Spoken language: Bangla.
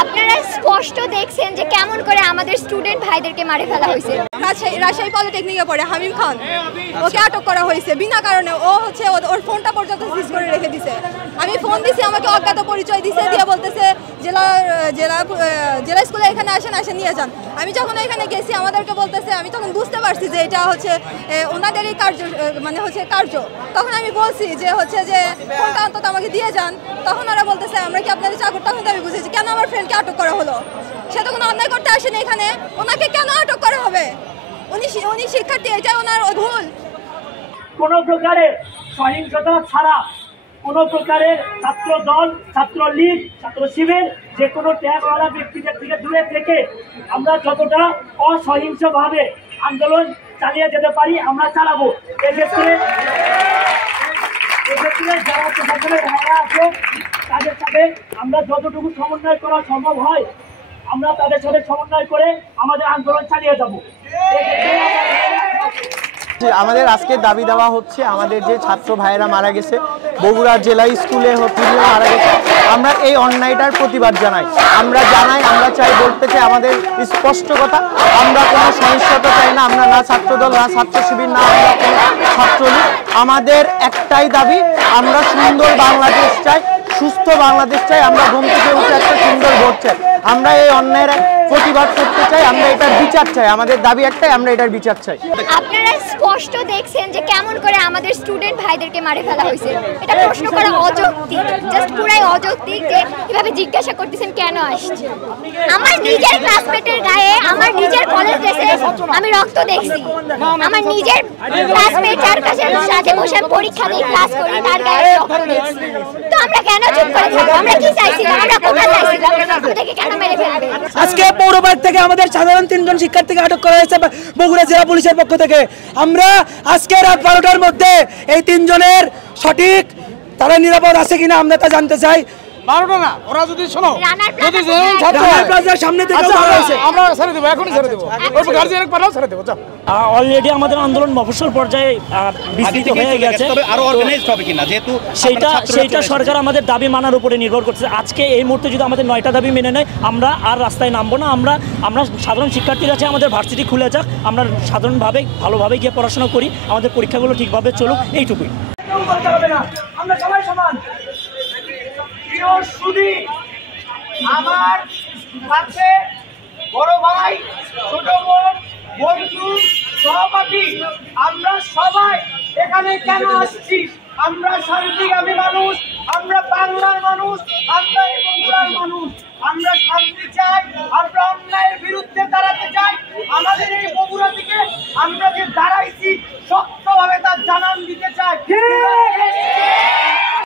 আপনারা স্পষ্ট দেখছেন যে কেমন করে আমাদের স্টুডেন্ট ভাইদেরকে মারে ফেলা হয়েছে। রাজশাহী পলিটেকনিকে পড়ে হামিম খান, ওকে আটক করা হয়েছে বিনা কারণে। ও হচ্ছে ওর ফোনটা পর্যন্ত সিজ করে রেখে দিছে। আমি ফোন দিছি, আমাকে অজ্ঞাত পরিচয় দিছে, দিয়ে বলতেছে জেলা স্কুলে এখানে আসেন নিয়ে যান। আমি যখন এখানে গেছি আমাদেরকে বলতেছে, আমি তখন বুঝতে পারছি যে এটা হচ্ছে ওনাদেরই কার্য, মানে হচ্ছে কার্য। তখন আমি বলছি যে হচ্ছে যে ফোনটা অন্তত আমাকে দিয়ে যান। তখন ওরা বলতেছে আমরা কি আপনাদের চাকর। তখন আমি বুঝেছি কেন আমার ফ্রেন্ডকে আটক করা হলো। সে তো কোনো অন্যায় করতে আসেনি এখানে, ওনাকে কেন আটক করা হবে? উনি শিক্ষার্থী, এটা ওনার ভুল। কোনো প্রকারের সহিংসতা ছাড়া, কোনো প্রকারের ছাত্র দল, ছাত্র লীগ, ছাত্র শিবির, যে কোনো ট্যাগওয়ালা ব্যক্তিদের থেকে দূরে থেকে আমরা যতটা অসহিংসভাবে আন্দোলন চালিয়ে যেতে পারি আমরা চালাবো। এক্ষেত্রে যারা প্রশাসনের ভাইরা আছে তাদের সাথে আমরা যতটুকু সমন্বয় করা সম্ভব হয় আমরা তাদের সাথে সমন্বয় করে আমাদের আন্দোলন চালিয়ে যাব। আমাদের আজকে দাবি দেওয়া হচ্ছে আমাদের যে ছাত্র ভাইয়েরা মারা গেছে, বগুড়া জেলা স্কুলে মারা গেছে, আমরা এই অন্যায়টার প্রতিবাদ জানাই। আমরা চাই, বলতে চাই আমাদের স্পষ্ট কথা, আমরা কোনো সহিংসতা চাই না। আমরা না ছাত্রদল, না ছাত্র শিবির, না আমরা কোনো ছাত্রলীগ। আমাদের একটাই দাবি, আমরা সুন্দর বাংলাদেশ চাই, সুস্থ বাংলাদেশ চাই। আমরা ঘুম থেকে উঠে একটা সুন্দর ভোট চাই। আমরা এই অন্যায়ের প্রতিবাদ করতে চাই, আমরা এটার বিচার চাই। আমাদের দাবি একটাই, আমরা এটার বিচার চাই। আপনারা স্পষ্ট দেখছেন যে কেমন করে আমাদের স্টুডেন্ট ভাইদেরকে মারে ফেলা হয়েছে। এটা প্রশ্ন করা অযৌক্তিক, জাস্ট পুরাই অযৌক্তিক যে কিভাবে জিজ্ঞাসা করতেছেন কেন আসছে। আমার নিজের ক্লাসমেটের গায়ে, আমার নিজের কলেজ ড্রেসে আমি রক্ত দেখছি। আমার নিজের ক্লাসমেট যার কাছে সাথে বসে পরীক্ষা দিয়ে ক্লাস করি, তার গায়ে রক্ত দেখছি। তো আমরা কেন চুপ করে থাকবো? আমরা কি চাইছিলাম? আমরা কোথায় চাইছিলাম? আমাদেরকে কেন মেরে ফেলবে? আজকে পৌরবাড়ি থেকে আমাদের সাধারণ 3 জন শিক্ষার্থীকে আটক করা হয়েছে বগুড়া জেলা পুলিশের পক্ষ থেকে। আমরা আজকে রাত 12টার মধ্যে এই 3 জনের সঠিক তারা নিরাপদ আছে কিনা আমরা তা জানতে চাই। 12টা না, ওরা যদি শোনো, যদি রানার প্লাজার সামনে থেকে মারা হয়েছে, আমরা ছেড়ে দেব, এখনই ছেড়ে দেব। ওই গার্জিয়ান পাঠাও, ছেড়ে দেব। অলরেডি আমাদের আন্দোলন মফস্বল পর্যায়ে বিস্তৃত হয়ে গেছে, তবে আরো অর্গানাইজড হবে কিনা, যেহেতু সেইটা সরকার আমাদের দাবি মানার উপরে নির্ভর করছে। আজকে এই মুহূর্তে যদি আমাদের 9টা দাবি মেনে নেয়, আমরা আর রাস্তায় নামবো না। আমরা সাধারণ শিক্ষার্থীরা আছে, আমাদের ভার্সিটি খুলে যাক, আমরা সাধারণভাবে ভালোভাবে গিয়ে পড়াশোনা করি, আমাদের পরীক্ষাগুলো ঠিকভাবে চলুক, এইটুকুই। আমরা সবাই সমান। আমার কাছে বড় ভাই, ছোট বোন, বন্ধু, সহপাঠী, আমরা সবাই এখানে কেন আসছি? আমরা শান্তিকামী মানুষ, আমরা বাংলার মানুষ, আমরা এই বগুড়ার মানুষ। আমরা শান্তি চাই, আমরা অন্যায়ের বিরুদ্ধে দাঁড়াতে চাই,